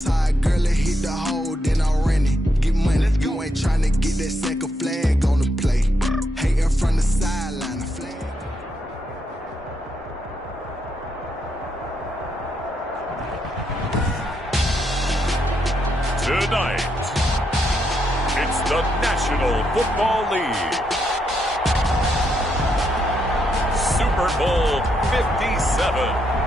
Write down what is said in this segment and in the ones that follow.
Side girl, it hit the hole, then I'm running. Get money. You ain't trying to get that second flag on the play. Hating from the sideline, a flag. Tonight, it's the National Football League. Super Bowl 57.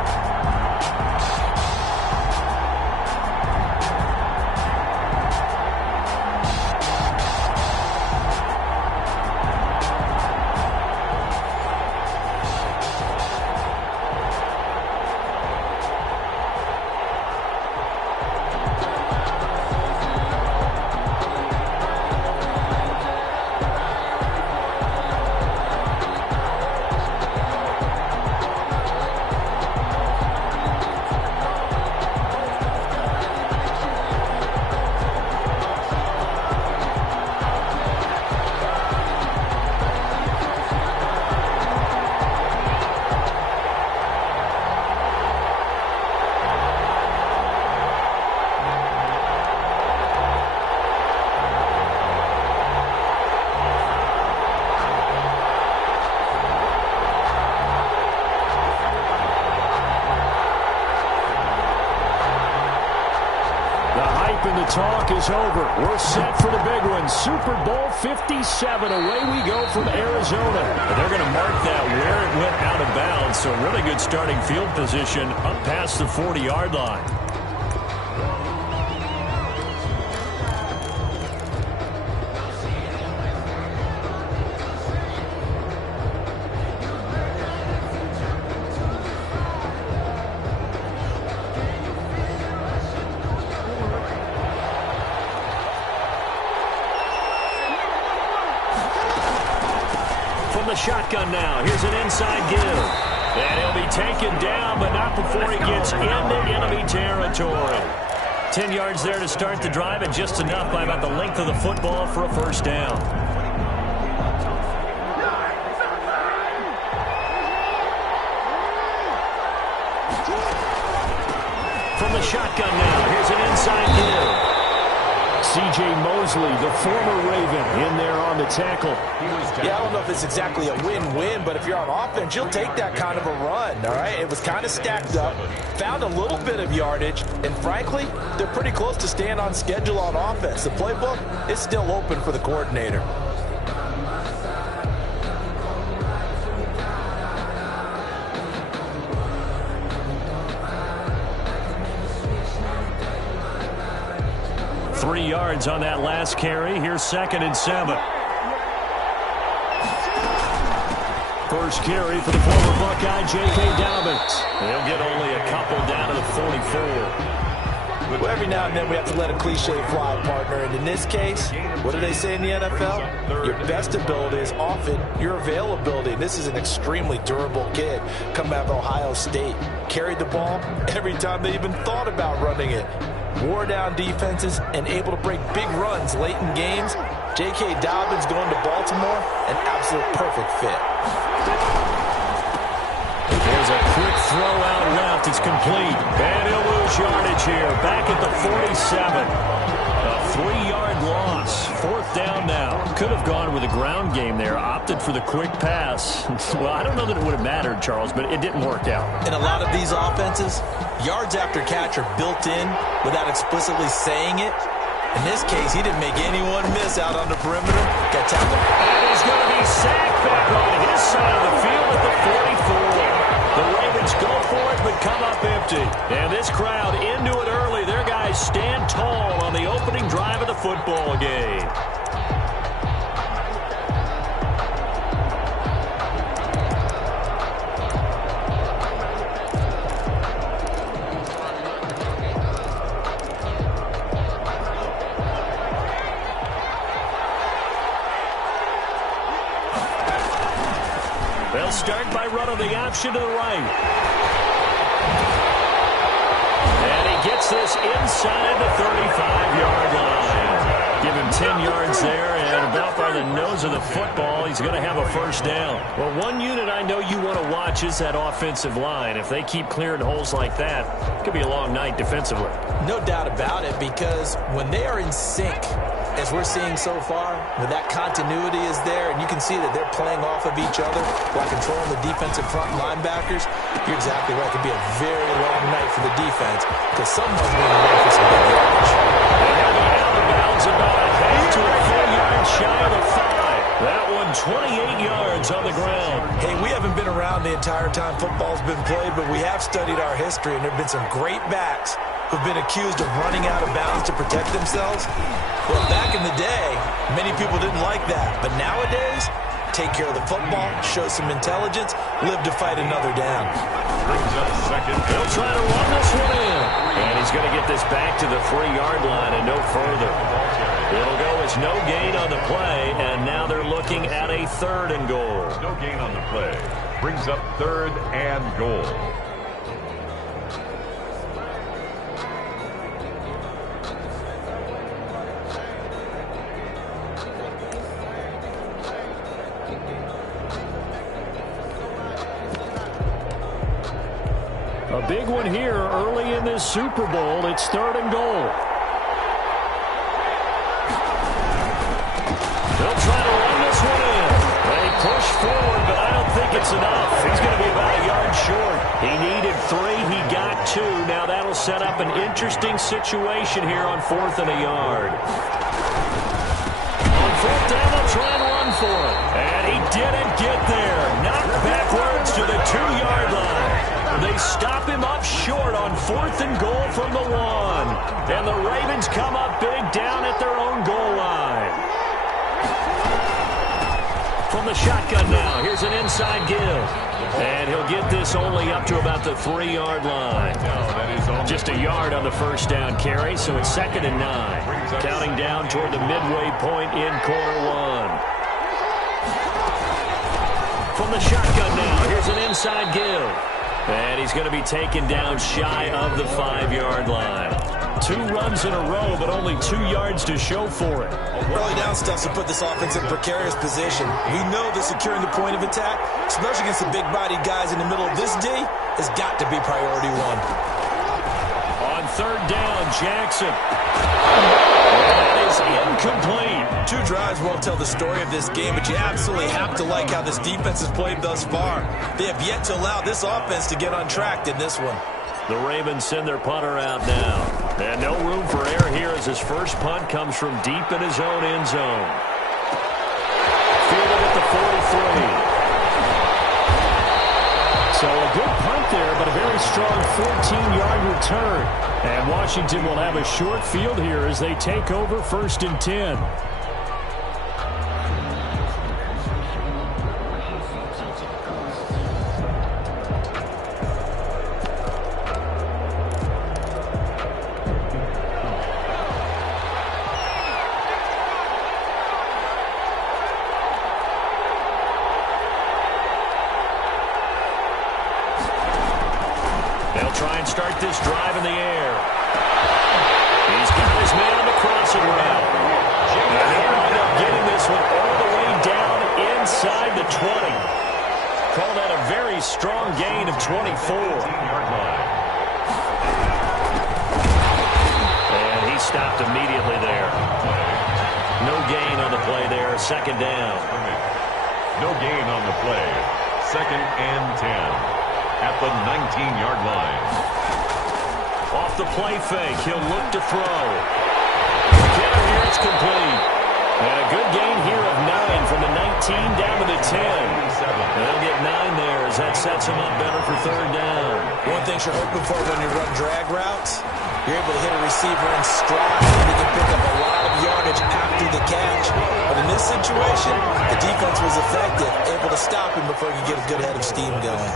And the talk is over. We're set for the big one. Super Bowl 57. Away we go from Arizona. They're going to mark that where it went out of bounds. So really good starting field position up past the 40-yard line. The shotgun now. Here's an inside give. And he'll be taken down, but not before he gets into enemy territory. 10 yards there to start the drive, and just enough by about the length of the football for a first down. From the shotgun now, here's an inside give. C.J. Mosley, the former Raven, in there on the tackle. Yeah, I don't know if it's exactly a win-win, but if you're on offense, you'll take that kind of a run, all right? It was kind of stacked up, found a little bit of yardage, and frankly, they're pretty close to staying on schedule on offense. The playbook is still open for the coordinator. Three yards on that last carry. Here's 2nd and 7. First carry for the former Buckeye, J.K. Dobbins. He'll get only a couple down to the 44. Well, every now and then we have to let a cliche fly, partner. And in this case, what do they say in the NFL? Your best ability is often your availability. And this is an extremely durable kid coming out of Ohio State. Carried the ball every time they even thought about running it. Wore down defenses and able to break big runs late in games. J.K. Dobbins going to Baltimore, an absolute perfect fit. There's a quick throw out left. It's complete. And he'll lose yardage here. Back at the 47. A 3-yard loss. 4th down now. Could have gone with a ground game there. Opted for the quick pass. Well, I don't know that it would have mattered, Charles, but it didn't work out. In a lot of these offenses, yards after catch are built in without explicitly saying it. In this case, he didn't make anyone miss out on the perimeter. Got tackled. And he's going to be sacked back on his side of the field at the 44. The Ravens go for it, but come up empty. And this crowd into it early. Their guys stand tall on the opening drive of the football game. They'll start by running the option to the right. And he gets this inside the 35-yard line. Give him 10 yards there and about by the nose of the football. He's going to have a first down. Well, one unit I know you want to watch is that offensive line. If they keep clearing holes like that, it could be a long night defensively. No doubt about it, because when they are in sync, as we're seeing so far, when that continuity is there, and you can see that they're playing off of each other while controlling the defensive front linebackers, you're exactly right. It could be a very long night for the defense because someone's going to run for some big yardage. They have it out of bounds about a half to a full yard shy of the 5. That one 28 yards on the ground. Hey, we haven't been around the entire time football's been played, but we have studied our history, and there have been some great backs who've been accused of running out of bounds to protect themselves. Well, back in the day, many people didn't like that. But nowadays, take care of the football, show some intelligence, live to fight another down. Brings up second. He'll try to run this one in. And he's going to get this back to the 3-yard line and no further. It'll go as no gain on the play, and now they're looking at a 3rd and goal. No gain on the play. Brings up 3rd and goal. A big one here early in this Super Bowl. It's 3rd and goal. They'll try to run this one in. They push forward, but I don't think it's enough. He's going to be about a yard short. He needed 3. He got 2. Now that'll set up an interesting situation here on 4th and a yard. On 4th down, they'll try and run for it. And he didn't get there. Knocked backwards to the 2-yard line. They stop him up short on 4th and goal from the 1. And the Ravens come up big down at their own goal line. From the shotgun now, here's an inside give. And he'll get this only up to about the 3-yard line. Just a yard on the first down carry, so it's 2nd and 9. Counting down toward the midway point in quarter 1. From the shotgun now, here's an inside give. And he's going to be taken down shy of the 5-yard line. 2 runs in a row, but only 2 yards to show for it. Early down stuff to put this offense in a precarious position. We know that securing the point of attack, especially against the big-bodied guys in the middle of this D, has got to be priority 1. On 3rd down, Jackson. That is incomplete. 2 drives won't tell the story of this game, but you absolutely have to like how this defense has played thus far. They have yet to allow this offense to get untracked in this one. The Ravens send their punter out now. And no room for error here as his first punt comes from deep in his own end zone. Fielded at the 43. So a good punt there, but a very strong 14-yard return. And Washington will have a short field here as they take over 1st and 10. Try and start this drive in the air. He's got his man on the crossing route. And he'll end up getting this one all the way down inside the 20. Call that a very strong gain of 24. And he stopped immediately there. No gain on the play there. 2nd down. No gain on the play. 2nd and 10. At the 19-yard line. Off the play fake, he'll look to throw. Together here, it's complete. And a good gain here of 9 from the 19 down to the 10. And they'll get 9 there as that sets him up better for 3rd down. One thing you're hoping for when you run drag routes, you're able to hit a receiver in stride and you can pick up a lot of yardage after the catch. But in this situation, the defense was effective, able to stop him before he could get a good head of steam going.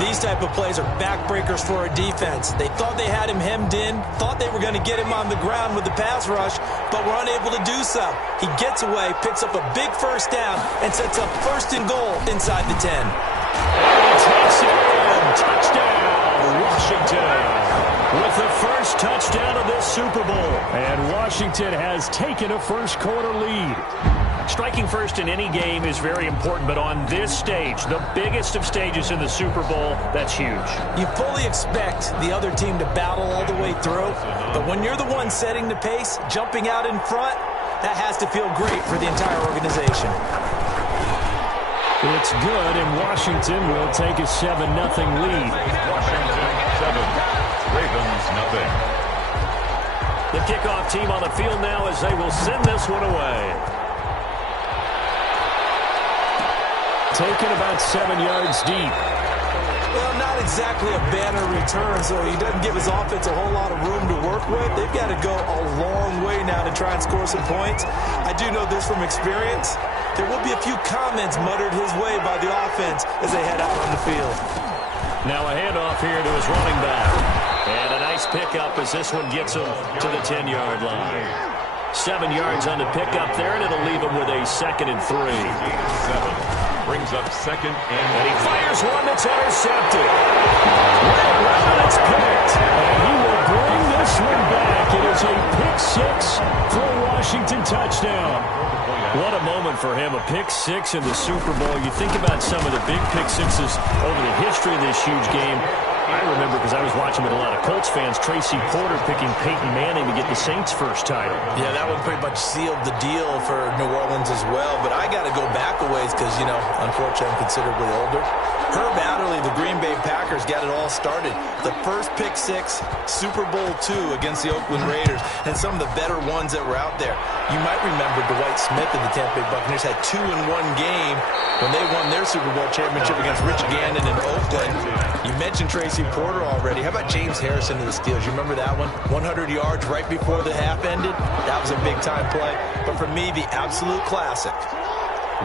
These type of plays are backbreakers for a defense. They thought they had him hemmed in, thought they were going to get him on the ground with the pass rush, but were unable to do so. He gets away, picks up a big first down, and sets up 1st and goal inside the 10. And he takes it in. Touchdown, Washington. With the first touchdown of this Super Bowl. And Washington has taken a first quarter lead. striking first in any game is very important, but on this stage, the biggest of stages in the Super Bowl, that's huge. You fully expect the other team to battle all the way through, but when you're the one setting the pace, jumping out in front, that has to feel great for the entire organization. It's good, and Washington will take a 7-0 lead. Washington 7, Ravens 0. The kickoff team on the field now as they will send this one away. Taken about 7 yards deep. Well, not exactly a banner return, so he doesn't give his offense a whole lot of room to work with. They've got to go a long way now to try and score some points. I do know this from experience. There will be a few comments muttered his way by the offense as they head out on the field. Now a handoff here to his running back. And a nice pickup as this one gets him to the 10-yard line. 7 yards on the pickup there, and it'll leave him with a 2nd and 3. 7 brings up 2nd and he fires one that's intercepted. Way around, it's picked. And he will bring this one back. It is a pick-6 for a Washington touchdown. What a moment for him, a pick-6 in the Super Bowl. You think about some of the big pick-6s over the history of this huge game. I remember, because I was watching with a lot of Colts fans, Tracy Porter picking Peyton Manning to get the Saints' first title. Yeah, that one pretty much sealed the deal for New Orleans as well. But I got to go back a ways because, you know, unfortunately I'm considerably older. Herb Adderley, the Green Bay Packers, got it all started. The first pick-6, Super Bowl II against the Oakland Raiders, and some of the better ones that were out there. You might remember Dwight Smith of the Tampa Bay Buccaneers had 2 in one game when they won their Super Bowl championship against Rich Gannon in Oakland. You mentioned Tracy Porter already. How about James Harrison of the Steelers? You remember that one? 100 yards right before the half ended? That was a big-time play. But for me, the absolute classic,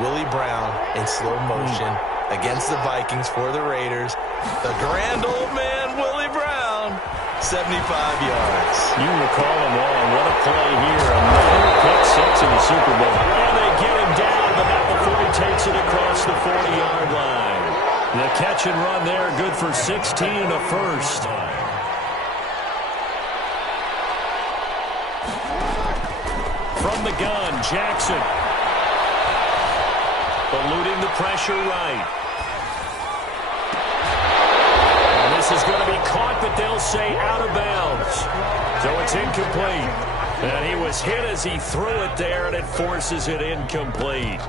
Willie Brown in slow motion against the Vikings for the Raiders. The grand old man, Willie Brown, 75 yards. You recall them all. What a play here. Another pick-6 in the Super Bowl. And they get him down, but not before he takes it across the 40-yard line. The catch and run there, good for 16 and a first. From the gun, Jackson. Eluding the pressure right. And this is going to be caught, but they'll say out of bounds. So it's incomplete. And he was hit as he threw it there, and it forces it incomplete.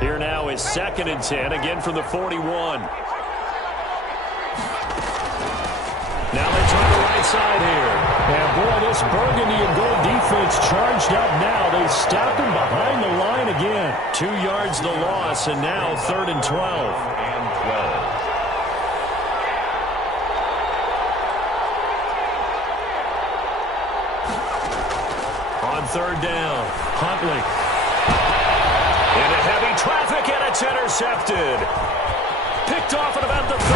Here now is 2nd and 10, again from the 41. Now they try the right side here. And boy, this burgundy and gold defense charged up now. They stop him behind the line again. 2 yards the loss, and now 3rd and 12. and 12. On 3rd down, Huntley. Into heavy traffic, and it's intercepted. Picked off at about the 31.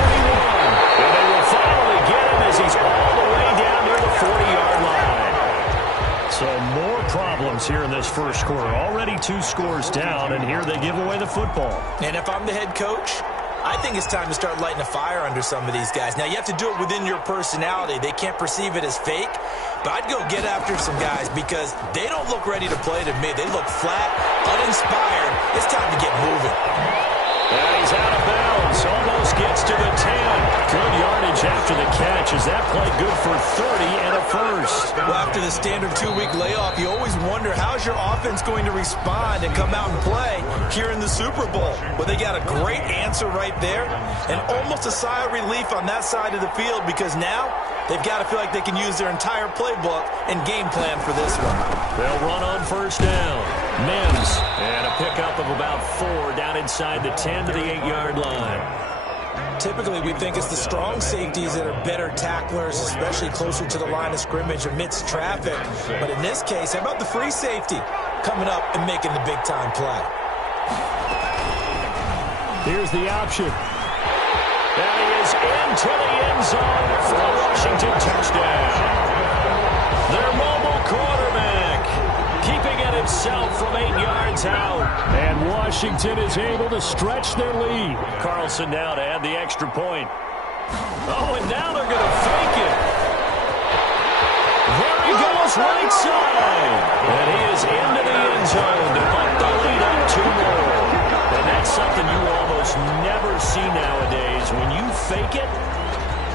And they will finally get him as he's all the way down near the 40-yard line. So more problems here in this first quarter. Already 2 scores down, and here they give away the football. And if I'm the head coach, I think it's time to start lighting a fire under some of these guys. Now, you have to do it within your personality. They can't perceive it as fake. But I'd go get after some guys because they don't look ready to play to me. They look flat, uninspired. It's time to get moving. And he's out of bounds. Almost gets to the 10. Good yardage after the catch. Is that play good for 30 and a first? Well, after the standard 2-week layoff, you always wonder how's your offense going to respond and come out and play here in the Super Bowl. Well, they got a great answer right there and almost a sigh of relief on that side of the field because now they've got to feel like they can use their entire playbook and game plan for this one. They'll run on 1st down. Mims, and a pickup of about 4 down inside the 10 to the 8-yard line. Typically, we think it's the strong safeties that are better tacklers, especially closer to the line of scrimmage amidst traffic. But in this case, how about the free safety coming up and making the big-time play? Here's the option. And he is into the end zone for a Washington touchdown. Their mobile quarterback keeping it himself from 8 yards out. And Washington is able to stretch their lead. Carlson now to add the extra point. Oh, and now they're going to fake it. There he goes right side. And he is into the end zone to bump the lead up 2 more. And that's something you almost never see nowadays. When you fake it,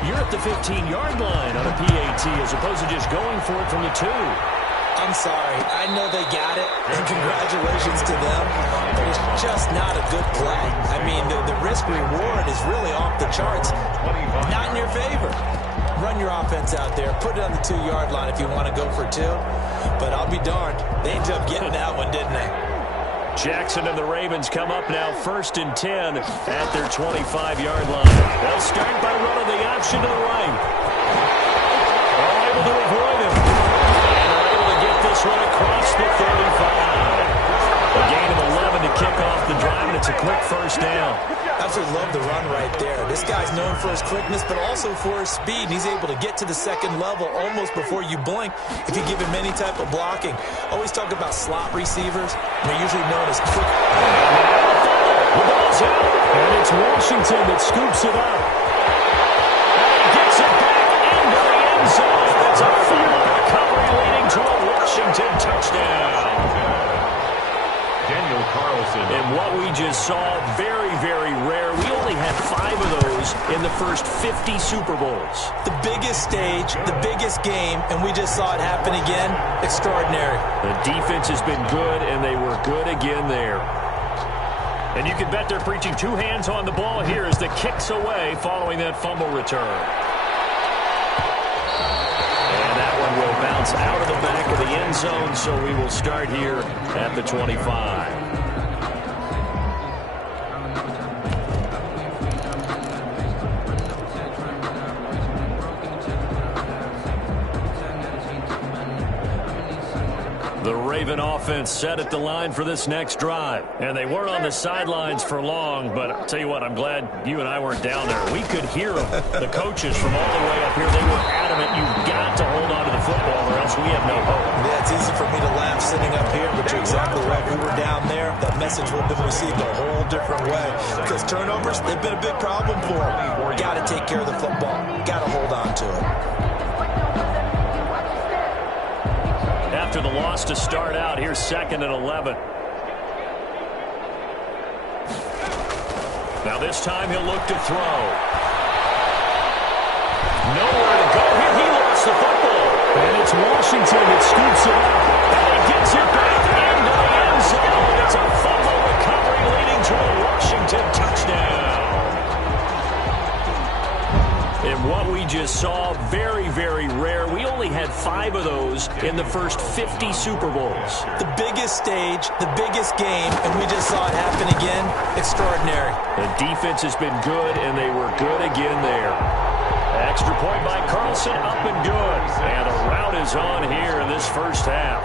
you're at the 15-yard line on a PAT as opposed to just going for it from the 2. I'm sorry. I know they got it, and congratulations to them, but it's just not a good play. I mean, the risk-reward is really off the charts. Not in your favor. Run your offense out there. Put it on the 2-yard line if you want to go for 2. But I'll be darned. They ended up getting that one, didn't they? Jackson and the Ravens come up now 1st and 10 at their 25-yard line. They'll start by running the option to the right. All able to avoid him. And they're able to get this one across the 35. A gain of 11 to kick off the drive, and it's a quick first down. Absolutely love the run right there. This guy's known for his quickness, but also for his speed. He's able to get to the second level almost before you blink if you give him any type of blocking. Always talk about slot receivers. They're usually known as quick. The ball's out. And it's Washington that scoops it up. And he gets it back into the end zone. It's a fumble recovery leading to a Washington touchdown. Daniel Carlson. And what we just saw, very, very rare. We only had 5 of those in the first 50 Super Bowls. The biggest stage, the biggest game, and we just saw it happen again. Extraordinary. The defense has been good, and they were good again there. And you can bet they're preaching 2 hands on the ball here as the kick's away following that fumble return. And that one will bounce out of the back of the end zone, so we will start here at the 25. The Raven offense set at the line for this next drive. And they weren't on the sidelines for long, but I'll tell you what, I'm glad you and I weren't down there. We could hear them, the coaches from all the way up here. They were adamant, you've got to hold on to the football or else we have no hope. Yeah, it's easy for me to laugh sitting up here, but you're exactly right. We were down there. That message would have been received a whole different way. Because turnovers, they've been a big problem for them. Got to take care of the football. Got to hold on to it. After the loss to start out, here's 2nd and 11. Now this time he'll look to throw. Nowhere to go here. He lost the football. And it's Washington that scoops it up. And he gets it back into the end zone. It's a fumble recovery leading to a Washington touchdown. And what we just saw, very, very rare. We only had 5 of those in the first 50 Super Bowls. The biggest stage, the biggest game, and we just saw it happen again. Extraordinary. The defense has been good, and they were good again there. Extra point by Carlson, up and good. And a rout is on here in this first half.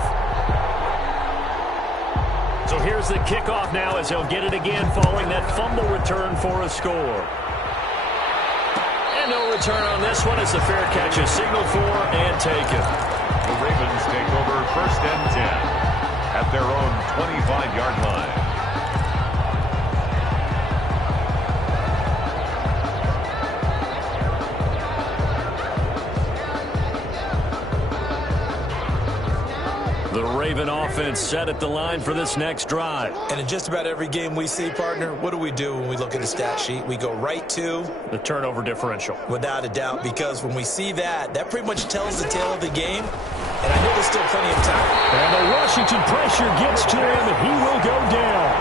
So here's the kickoff now as he'll get it again following that fumble return for a score. No return on this one as the fair catch is signaled for and taken. The Ravens take over 1st and 10 at their own 25-yard line. The Raven offense set at the line for this next drive. And in just about every game we see, partner, what do we do when we look at the stat sheet? We go right to the turnover differential. Without a doubt, because when we see that, that pretty much tells the tale of the game. And I know there's still plenty of time. And the Washington pressure gets to him, and he will go down.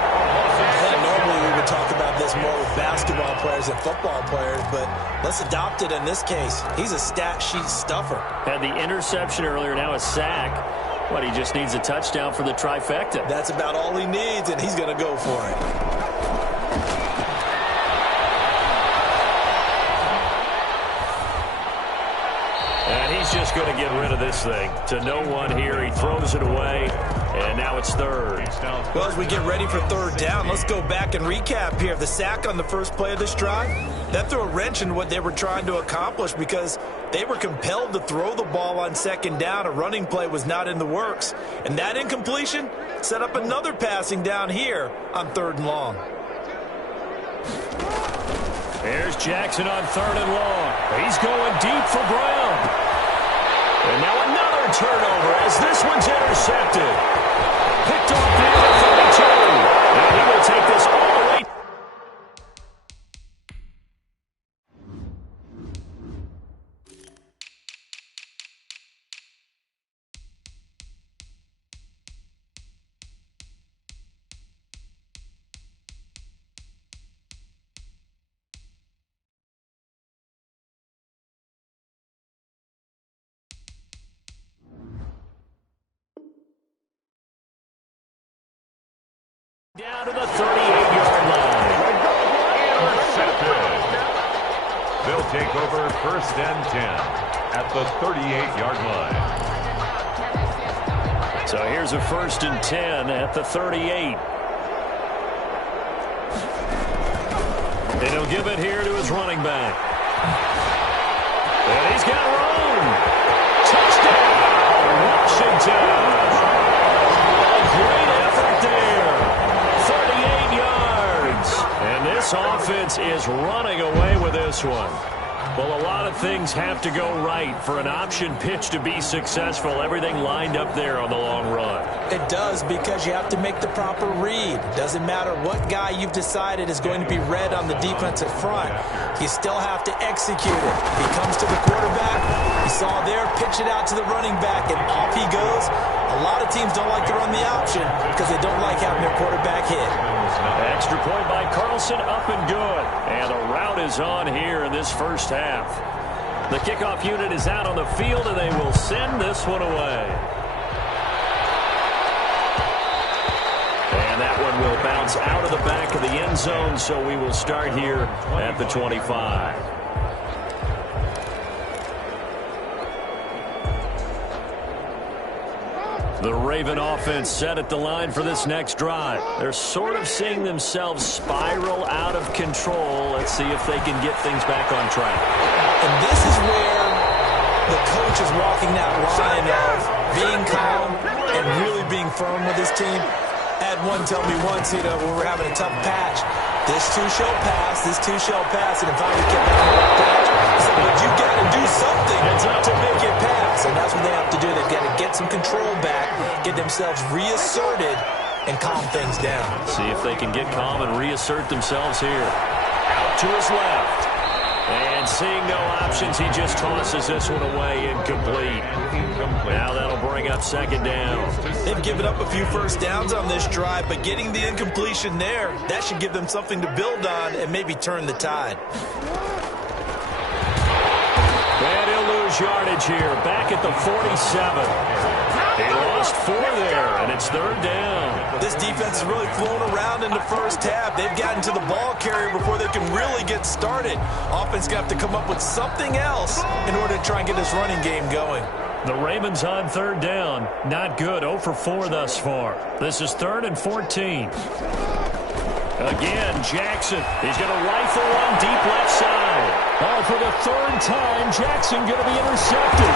And normally we would talk about this more with basketball players than football players, but let's adopt it in this case. He's a stat sheet stuffer. Had the interception earlier, now a sack. What, he just needs a touchdown for the trifecta. That's about all he needs, and he's going to go for it. And he's just going to get rid of this thing. To no one here. He throws it away. And now it's third. Well, as we get ready for third down, let's go back and recap here. The sack on the first play of this drive, that threw a wrench in what they were trying to accomplish because they were compelled to throw the ball on second down. A running play was not in the works. And that incompletion set up another passing down here on third and long. There's Jackson on third and long. He's going deep for Brown. And now another turnover as this one's intercepted. Picked off near the 32. And he will take this all the way. Down to the 38-yard line. Intercepted. They'll take over first and 10 at the 38-yard line. So here's a first and 10 at the 38. And he'll give it here to his running back. And he's got room. Touchdown, Washington. Great effort there. 38 yards. And this offense is running away with this one. Well, a lot of things have to go right for an option pitch to be successful. Everything lined up there on the long run. It does, because you have to make the proper read. Doesn't matter what guy you've decided is going to be read on the defensive front. You still have to execute it. He comes to the quarterback. You saw there, pitch it out to the running back, and off he goes. A lot of teams don't like to run the option because they don't like having their quarterback hit. Extra point by Carlson, up and good. And the route is on here in this first half. The kickoff unit is out on the field, and they will send this one away. And that one will bounce out of the back of the end zone, so we will start here at the 25. The Raven offense set at the line for this next drive. They're sort of seeing themselves spiral out of control. Let's see if they can get things back on track. And this is where the coach is walking that line of being calm and really being firm with his team. I had one tell me once, when we were having a tough patch, this too shall pass, and if I would get back on that patch, he said, but you got to do something to make it pass. And that's what they have to do. They've got to get some control back, get themselves reasserted, and calm things down. See if they can get calm and reassert themselves here. Out to his left. And seeing no options, he just tosses this one away, incomplete. Now that'll bring up second down. They've given up a few first downs on this drive, but getting the incompletion there, that should give them something to build on and maybe turn the tide. And he'll lose yardage here, back at the 47. He lost 4 there, and it's third down. This defense has really flown around in the first half. They've gotten to the ball carrier before they can really get started. Offense going to have to come up with something else in order to try and get this running game going. The Ravens on third down. Not good, 0 for 4 thus far. This is 3rd and 14. Again, Jackson. He's going to rifle one deep left side. Oh, for the 3rd time, Jackson going to be intercepted.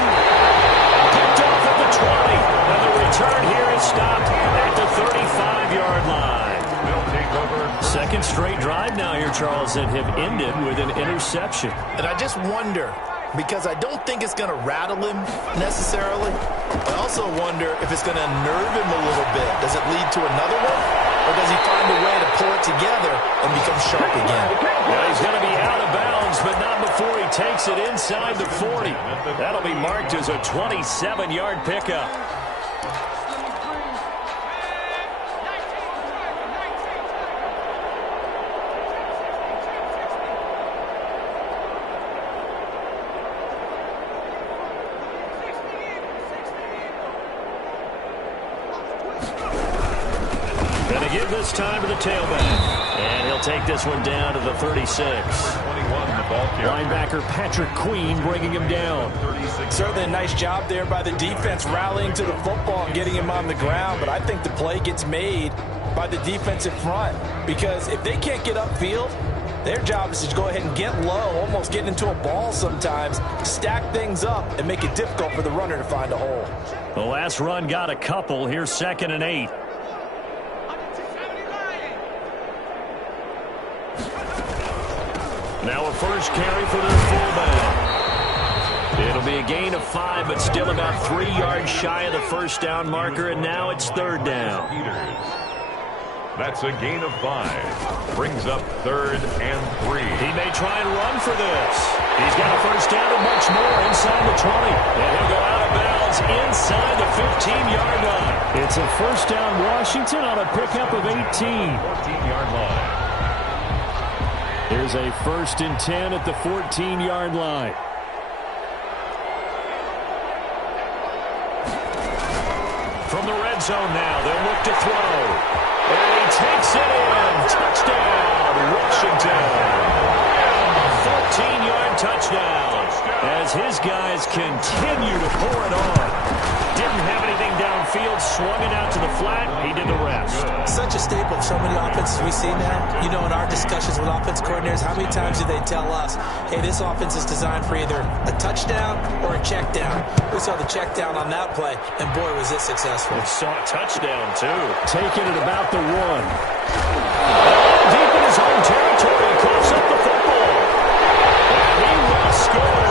Picked off at the 20. And the return here is stopped at the 35-yard line. They'll take over. Second straight drive now here, Charles, that have ended with an interception. And I just wonder, because I don't think it's going to rattle him necessarily. I also wonder if it's going to unnerve him a little bit. Does it lead to another one? Or does he find a way to pull it together and become sharp again? Well, he's going to be out of bounds, but not before he takes it inside the 40. That'll be marked as a 27-yard pickup. Give this time to the tailback. And he'll take this one down to the 36. 21 the ball Linebacker Patrick Queen bringing him down. Certainly a nice job there by the defense rallying to the football and getting him on the ground, but I think the play gets made by the defensive front because if they can't get upfield, their job is to go ahead and get low, almost get into a ball sometimes, stack things up, and make it difficult for the runner to find a hole. The last run got a couple. Here's 2nd and 8. Now a first carry for their fullback. It'll be a gain of 5, but still about 3 yards shy of the first down marker, and now it's 3rd down. That's a gain of 5. Brings up 3rd and 3. He may try and run for this. He's got a first down and much more inside the 20. And he'll go out of bounds inside the 15-yard line. It's a first down Washington on a pickup of 18. 14-yard line. Here's a 1st and 10 at the 14-yard line. From the red zone now, they'll look to throw. And he takes it in. Touchdown, Washington. 14-yard touchdown as his guys continue to pour it on. Didn't have anything downfield, swung it out to the flat. He did the rest. Such a staple of so many offenses we see now. You know, in our discussions with offense coordinators, how many times do they tell us, hey, this offense is designed for either a touchdown or a check down. We saw the check down on that play, and boy, was it successful. We saw a touchdown, too. Taking it about the 1. Deep in his own territory, he coughs up the football. And he will score.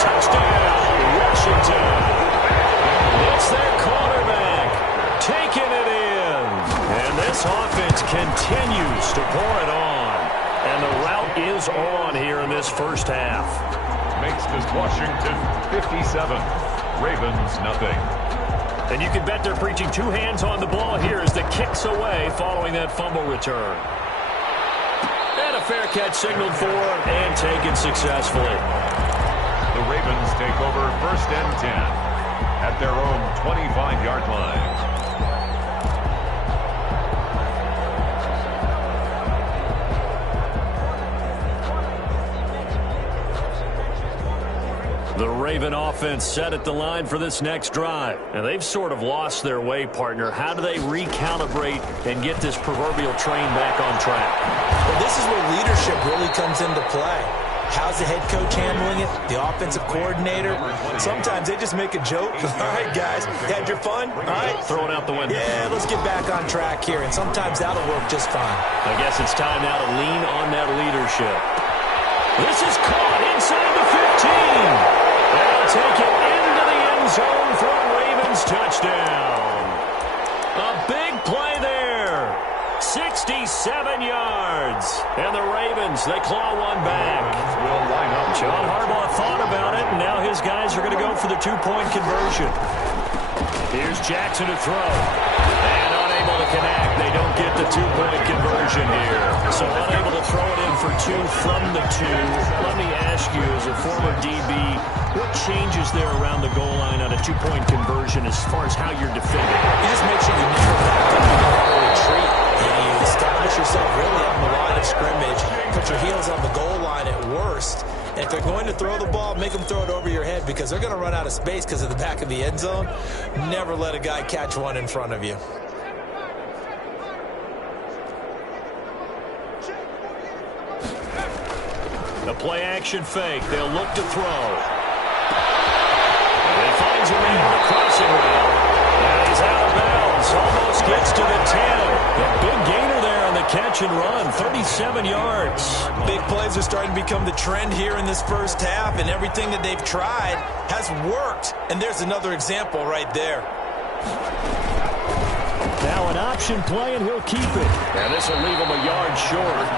Touchdown, Washington. It's their quarterback taking it in. And this offense continues to pour it on. And the route is on here in this first half. Makes this Washington 57. Ravens nothing. And you can bet they're preaching 2 hands on the ball here as the kick's away following that fumble return. And a fair catch signaled for and taken successfully. The Ravens take over 1st and 10 at their own 25-yard line. The Raven offense set at the line for this next drive. And they've sort of lost their way, partner. How do they recalibrate and get this proverbial train back on track? Well, this is where leadership really comes into play. How's the head coach handling it? The offensive coordinator? Sometimes they just make a joke. All right, guys, had your fun? All right. Throw it out the window. Yeah, let's get back on track here. And sometimes that'll work just fine. I guess it's time now to lean on that leadership. This is caught inside the 15. They'll take it into the end zone for a Ravens touchdown. A big play there. 67 yards. And the Ravens, they claw one back. Will line up. John Harbaugh thought about it, and now his guys are going to go for the 2-point conversion. Here's Jackson to throw. And unable to connect. They don't get the 2-point conversion here. So unable to throw it in for 2 from the 2. Let me ask you, as a former DB, what changes there around the goal line on a 2-point conversion as far as how you're defending? You just make sure you never back up, you never retreat. You establish yourself really on the line of scrimmage, put your heels on the goal line at worst. And if they're going to throw the ball, make them throw it over your head because they're going to run out of space because of the back of the end zone. Never let a guy catch one in front of you. The play action fake. They'll look to throw. And he finds a man on the crossing route. And he's out of bounds. Almost gets to the 10. A big gainer there on the catch and run. 37 yards. Big plays are starting to become the trend here in this first half, and everything that they've tried has worked. And there's another example right there. Now an option play, and he'll keep it. And this will leave him a yard short.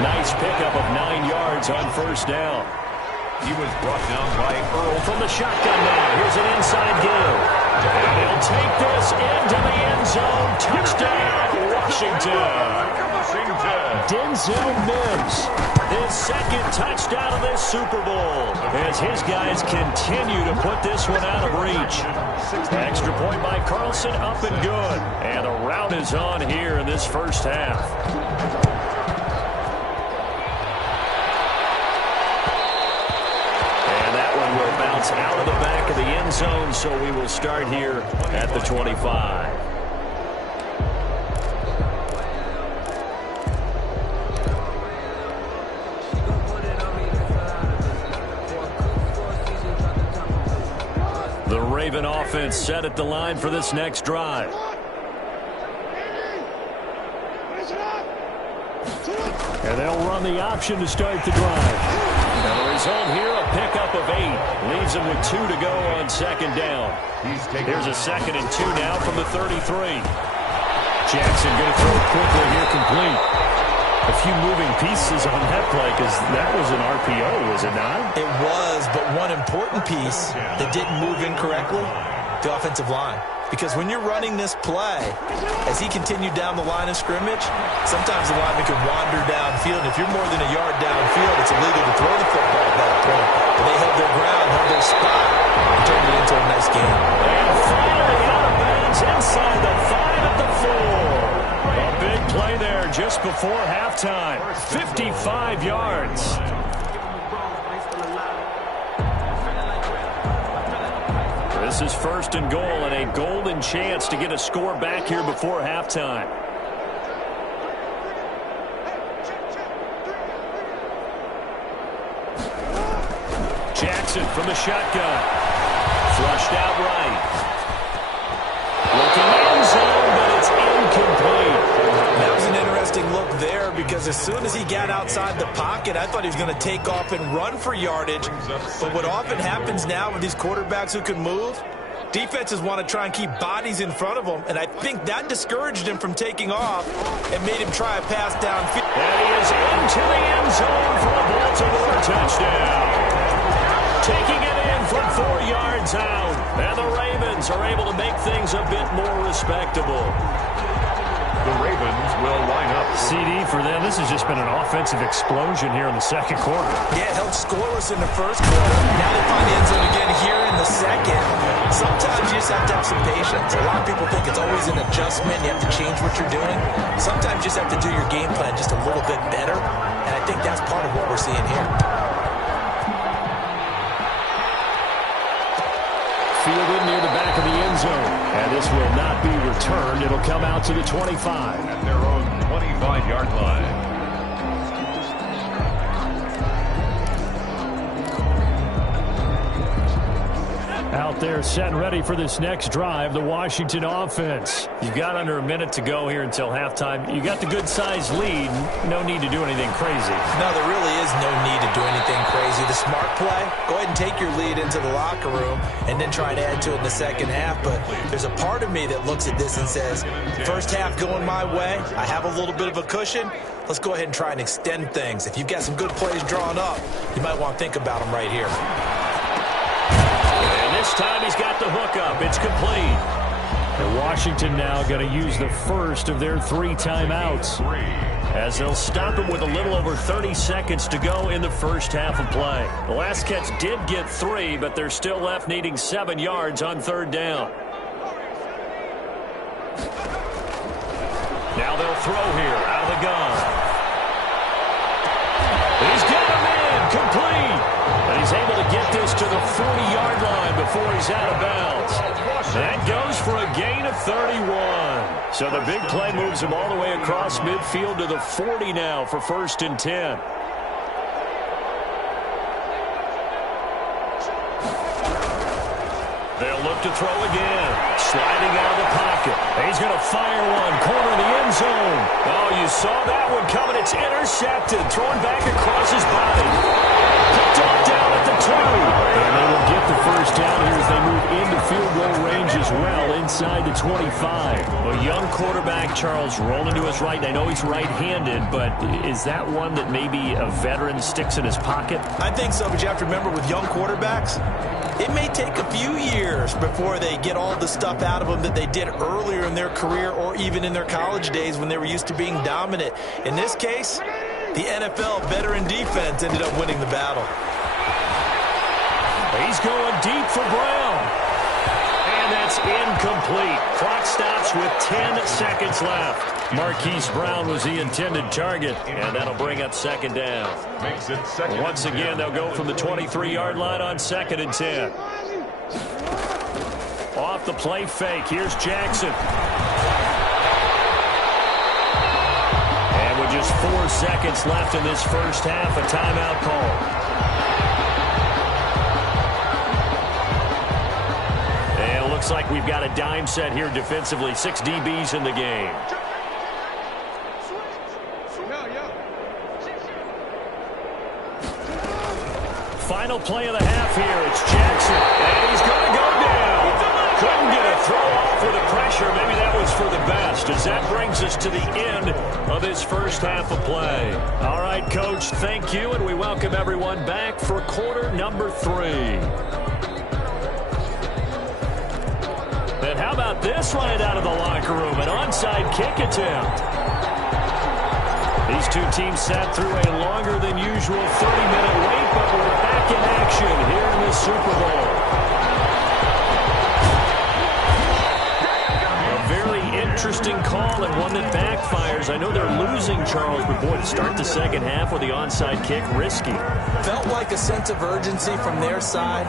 Nice pickup of 9 yards on first down. He was brought down by Earl from the shotgun now. Here's an inside give. And he'll take this into the end zone. Touchdown, Washington. Denzel Mims, his second touchdown of this Super Bowl, as his guys continue to put this one out of reach. Extra point by Carlson, up and good. And the route is on here in this first half. it's out of the back of the end zone, so we will start here at the 25. The Raven offense set at the line for this next drive. And they'll run the option to start the drive. And the result here, a pickup of 8. Leaves them with 2 to go on second down. Here's a 2nd and 2 now from the 33. Jackson going to throw it quickly here, complete. A few moving pieces on that play because that was an RPO, was it not? It was, but one important piece that didn't move incorrectly, the offensive line. Because when you're running this play, as he continued down the line of scrimmage, sometimes the lineman can wander downfield. And if you're more than a yard downfield, it's illegal to throw the football at that point. But they held their ground, held their spot, and turned it into a nice game. And finally out of bounds inside the 5 at the 4. A big play there just before halftime. 55 yards. This is 1st and goal and a golden chance to get a score back here before halftime. Jackson from the shotgun. Flushed out right. Looking end zone, but it's incomplete. That was an interesting look there because as soon as he got outside the pocket, I thought he was going to take off and run for yardage. But what often happens now with these quarterbacks who can move, defenses want to try and keep bodies in front of them, and I think that discouraged him from taking off and made him try a pass downfield. And he is into the end zone for a Baltimore touchdown. Taking it in from 4 yards out. And the Ravens are able to make things a bit more respectable. The Ravens will line up. CD for them. This has just been an offensive explosion here in the second quarter. Yeah, held scoreless in the first quarter. Now they find the end zone again here in the second. Sometimes you just have to have some patience. A lot of people think it's always an adjustment. You have to change what you're doing. Sometimes you just have to do your game plan just a little bit better. And I think that's part of what we're seeing here. Fielded near the back of the end zone. And this will not be returned. It'll come out to the 25. At their own 25-yard line. Out there set and ready for this next drive, the Washington offense. You've got under a minute to go here until halftime. You got the good-sized lead. No need to do anything crazy. No, there really is no need to do anything crazy. The smart play, go ahead and take your lead into the locker room and then try and add to it in the second half. But there's a part of me that looks at this and says, first half going my way, I have a little bit of a cushion. Let's go ahead and try and extend things. If you've got some good plays drawn up, you might want to think about them right here. This time he's got the hookup. It's complete. And Washington now going to use the first of their 3 timeouts, as they'll stop him with a little over 30 seconds to go in the first half of play. The last catch did get 3, but they're still left needing 7 yards on 3rd down. Now they'll throw here out of the gun. He's got him in, complete. And he's able to get this to the 40-yard line before he's out of bounds. That goes for a gain of 31. So the big play moves him all the way across midfield to the 40 now for 1st and 10. They'll look to throw again. Sliding out of the pocket. He's going to fire one. Corner of the end zone. Oh, you saw that one coming. It's intercepted. Thrown back across his body. Picked off down at the 2. And they will get the first down here as they move into field goal range as well inside the 25. A young quarterback, Charles, rolling to his right. And I know he's right-handed, but is that one that maybe a veteran sticks in his pocket? I think so, but you have to remember with young quarterbacks, it may take a few years before they get all the stuff out of them that they did earlier in their career or even in their college days when they were used to being dominant. In this case, the NFL veteran defense ended up winning the battle. He's going deep for Brown. And that's incomplete. Clock stops with 10 seconds left. Marquise Brown was the intended target, and that'll bring up second down. Makes it second. Once again, they'll go from the 23-yard line on 2nd and 10. Off the play fake, here's Jackson. And with just 4 seconds left in this first half, a timeout call. Looks like we've got a dime set here defensively. 6 DBs in the game. Final play of the half here. It's Jackson. And he's going to go down. Couldn't get a throw off with the pressure. Maybe that was for the best, as that brings us to the end of this first half of play. All right, Coach, thank you, and we welcome everyone back for quarter number 3. And how about this right out of the locker room? An onside kick attempt. These two teams sat through a longer than usual 30-minute wait, but we're back in action here in the Super Bowl. A very interesting call and one that backfires. I know they're losing, Charles, but boy, to start the second half with the onside kick, risky. Felt like a sense of urgency from their side,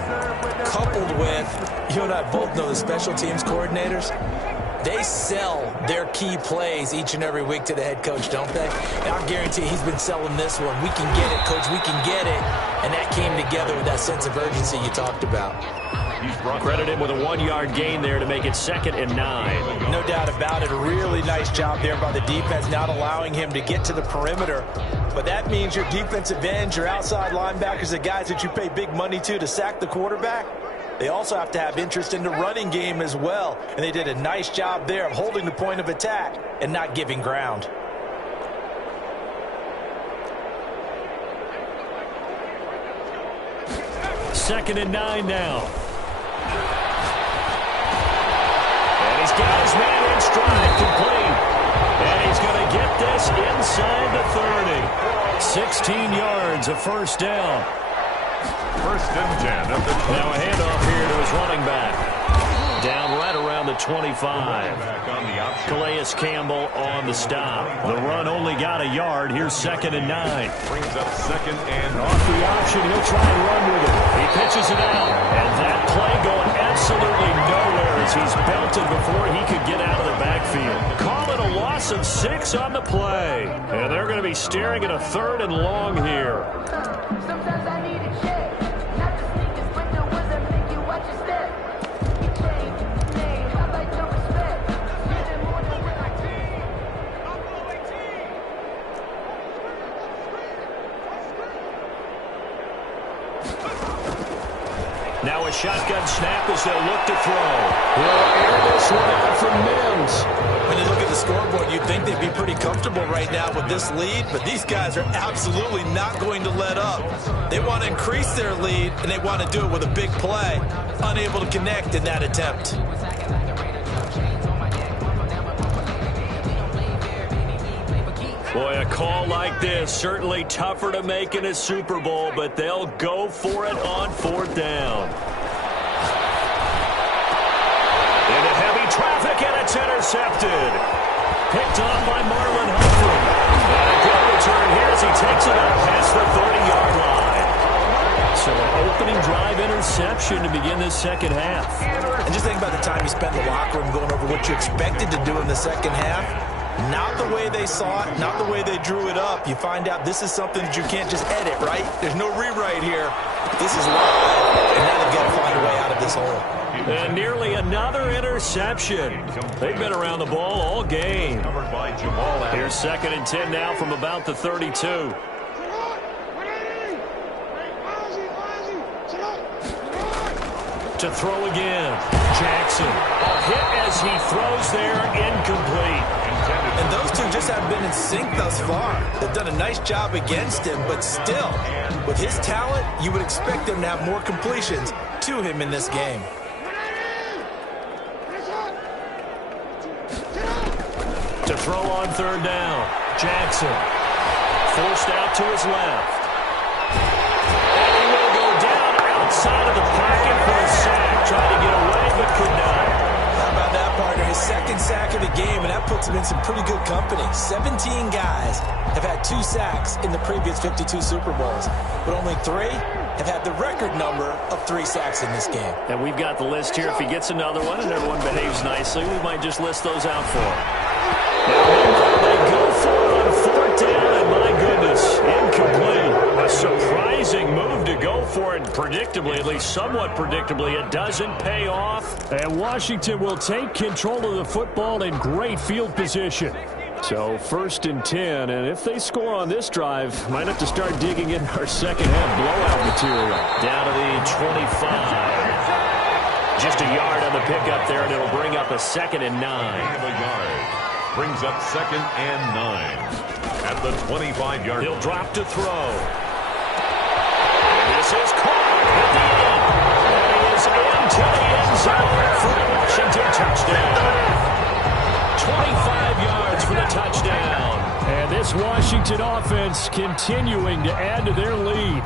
coupled with, you and I both know the special teams coordinators, they sell their key plays each and every week to the head coach, don't they? And I guarantee he's been selling this one. We can get it, Coach, we can get it. And that came together with that sense of urgency you talked about. Credited with a 1-yard gain there to make it 2nd and 9. No doubt about it. A really nice job there by the defense, not allowing him to get to the perimeter. But that means your defensive ends, your outside linebackers, the guys that you pay big money to sack the quarterback, they also have to have interest in the running game as well. And they did a nice job there of holding the point of attack and not giving ground. Second and 9 now. And he's got his man in stride, complete. And he's going to get this inside the 30. 16 yards, a first down. First and 10 of the 20. Now a handoff here to his running back. Down right around the 25. Calais Campbell on the stop. The run only got a yard. Here's 2nd and 9. Brings up 2nd and off the option. He'll try and run with it. He pitches it out. And that play going absolutely nowhere as he's belted before he could get out of the backfield. Call it a loss of 6 on the play. And they're going to be staring at a 3rd and long here. Sometimes I need a check. Not the sneakers, but the ones that make you watch your step. You change your name, I like your respect. You're the more than what I team. I'm going team. Now a shotgun snap as they'll look to throw. He'll air this one out from Mims. When you look at the scoreboard, you'd think they'd be pretty comfortable right now with this lead, but these guys are absolutely not going to let up. They want to increase their lead, and they want to do it with a big play. Unable to connect in that attempt. Boy, a call like this, certainly tougher to make in a Super Bowl, but they'll go for it on 4th down. Into heavy traffic, and it's intercepted. Picked off by Marlon Humphrey. And a good return here as he takes it up past the 30-yard line. So an opening drive interception to begin this second half. And just think about the time you spent in the locker room going over what you expected to do in the second half. Not the way they saw it, not the way they drew it up. You find out this is something that you can't just edit, right? There's no rewrite here. This is live, and now they've got to find a way out of this hole. And nearly another interception. They've been around the ball all game. Here's 2nd and 10 now from about the 32. To throw again. Jackson. A hit as he throws there, incomplete. And those two just haven't been in sync thus far. They've done a nice job against him, but still, with his talent, you would expect them to have more completions to him in this game. To throw on 3rd down. Jackson. Forced out to his left. And he will go down outside of the pocket for a sack. Tried to get away, but could not. How about that, partner? His 2nd sack of the game, and that puts him in some pretty good company. 17 guys have had 2 sacks in the previous 52 Super Bowls, but only 3 have had the record number of 3 sacks in this game. And we've got the list here. If he gets another one and everyone behaves nicely, we might just list those out for him. Now they go for it on 4th down, and my goodness, incomplete. A surprising move to go for it, predictably, at least somewhat predictably. It doesn't pay off. And Washington will take control of the football in great field position. So 1st and 10, and if they score on this drive, might have to start digging in our second half blowout material. Down to the 25. Just a yard on the pickup there, and it'll bring up a 2nd and 9. A yard. Brings up 2nd and 9. At the 25-yard. He'll drop to throw. And this is caught at the end. And he is into the end zone for the Washington touchdown. 25 yards for the touchdown. And this Washington offense continuing to add to their lead.